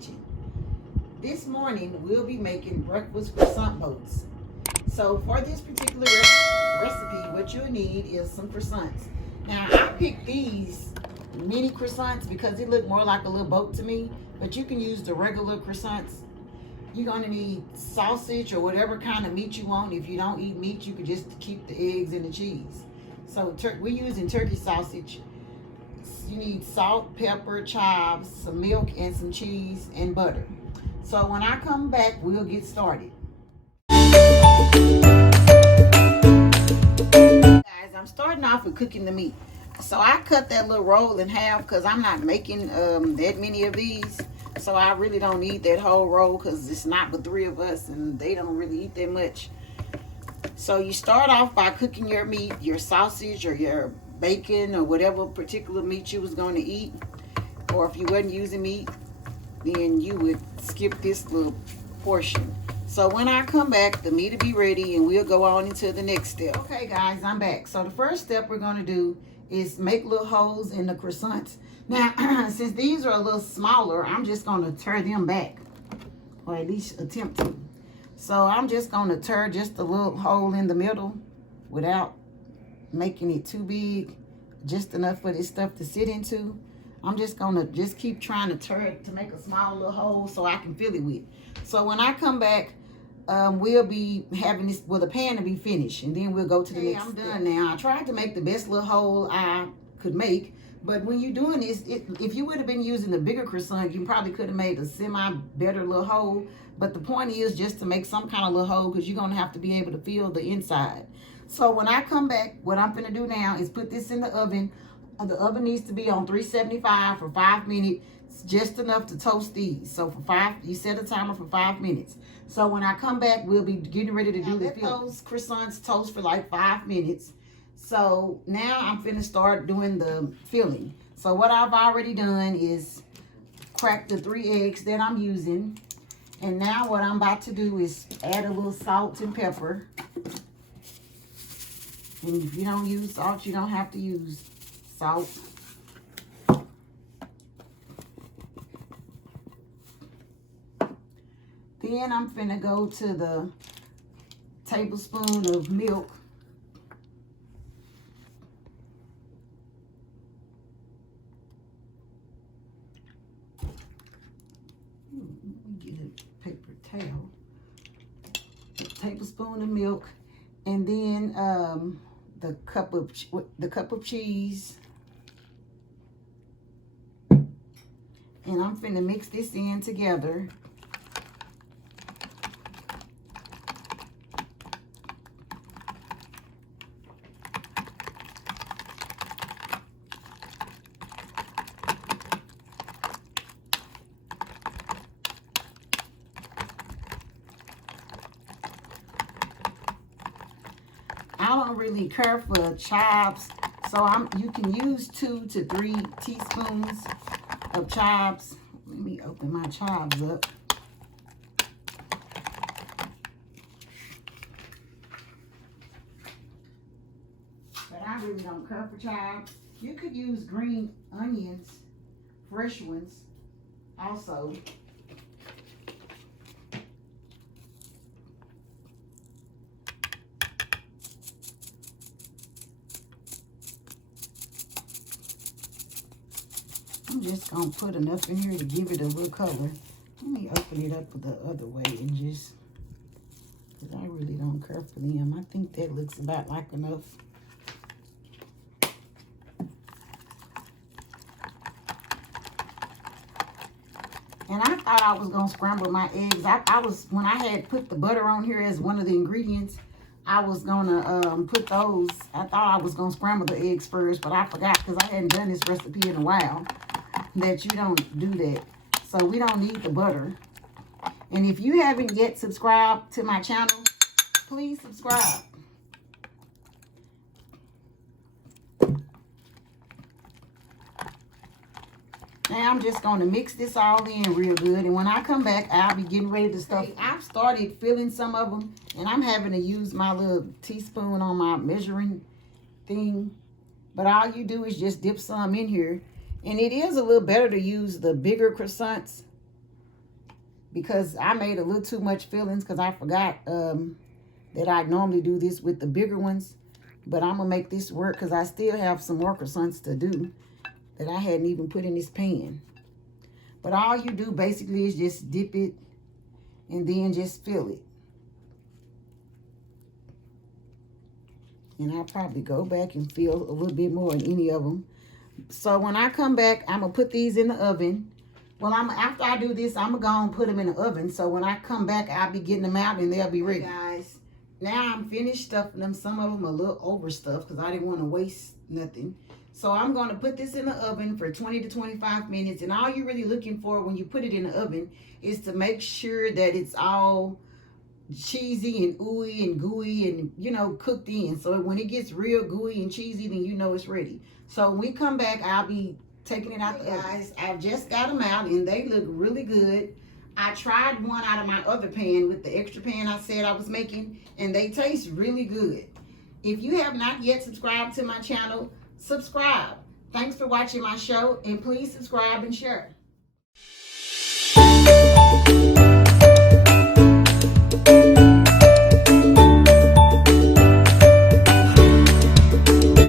kitchen. This morning we'll be making breakfast croissant boats. So for this particular recipe, what you'll need is some croissants. Now I picked these mini croissants because they look more like a little boat to me, but you can use the regular croissants. You're going to need sausage or whatever kind of meat you want. If you don't eat meat, you can just keep the eggs and the cheese. So we're using turkey sausage. You need salt, pepper, chives, some milk, and some cheese and butter. So when I come back, we'll get started. Guys, I'm starting off with cooking the meat. So I cut that little roll in half because I'm not making that many of these. So I really don't need that whole roll because it's not but 3 of us and they don't really eat that much. So you start off by cooking your meat, your sausage or your bacon or whatever particular meat you was going to eat. Or if you wasn't using meat, then you would skip this little portion. So when I come back, the meat will be ready and we'll go on into the next step. Okay guys, I'm back. So the first step we're going to do is make little holes in the croissants. Now, since these are a little smaller, I'm just going to tear them back, or at least attempt to. So I'm just going to tear just a little hole in the middle without making it too big, just enough for this stuff to sit into. I'm just going to just keep trying to tear it to make a small little hole so I can fill it with. So when I come back, we'll be having this, well, the pan to be finished, and then we'll go to the next step. I'm done now. I tried to make the best little hole I could make. But when you're doing this, if you would have been using the bigger croissant, you probably could have made a better little hole. But the point is just to make some kind of little hole because you're going to have to be able to feel the inside. So when I come back, what I'm going to do now is put this in the oven. The oven needs to be on 375 for 5 minutes, just enough to toast these. So you set a timer for 5 minutes. So when I come back, we'll be getting ready to do the filling. Those croissants toast for like 5 minutes. So now I'm finna start doing the filling. So what I've already done is crack the 3 eggs that I'm using. And now what I'm about to do is add a little salt and pepper. And if you don't use salt, you don't have to use salt. Then I'm finna go to the tablespoon of milk. Paper towel, a tablespoon of milk, and then the cup of cheese, and I'm finna mix this in together. I don't really care for chives, so you can use 2 to 3 teaspoons of chives. Let me open my chives up. But I really don't care for chives. You could use green onions, fresh ones, also. I'm just going to put enough in here to give it a little color. Let me open it up the other way and just, because I really don't care for them. I think that looks about like enough. And I thought I was going to scramble my eggs. When I had put the butter on here as one of the ingredients, I was going to put those. I thought I was going to scramble the eggs first, but I forgot because I hadn't done this recipe in a while. That you don't do that. So we don't need the butter. And if you haven't yet subscribed to my channel, please subscribe. Now I'm just going to mix this all in real good. And when I come back, I'll be getting ready to stuff. I've started filling some of them. And I'm having to use my little teaspoon on my measuring thing. But all you do is just dip some in here. And it is a little better to use the bigger croissants because I made a little too much fillings because I forgot that I normally do this with the bigger ones. But I'm going to make this work because I still have some more croissants to do that I hadn't even put in this pan. But all you do basically is just dip it and then just fill it. And I'll probably go back and fill a little bit more in any of them. So when I come back, I'm going to put these in the oven. Well, after I do this, I'm going to go and put them in the oven. So when I come back, I'll be getting them out and they'll be ready. Guys, now I'm finished stuffing them. Some of them are a little overstuffed because I didn't want to waste nothing. So I'm going to put this in the oven for 20 to 25 minutes. And all you're really looking for when you put it in the oven is to make sure that it's all cheesy and ooey and gooey and, you know, cooked in. So when it gets real gooey and cheesy, then you know it's ready. So when we come back, I'll be taking it out the oven. Guys, I've just got them out and they look really good. I tried one out of my other pan with the extra pan I said I was making, and they taste really good. If you have not yet subscribed to my channel, subscribe. Thanks for watching my show, and please subscribe and share.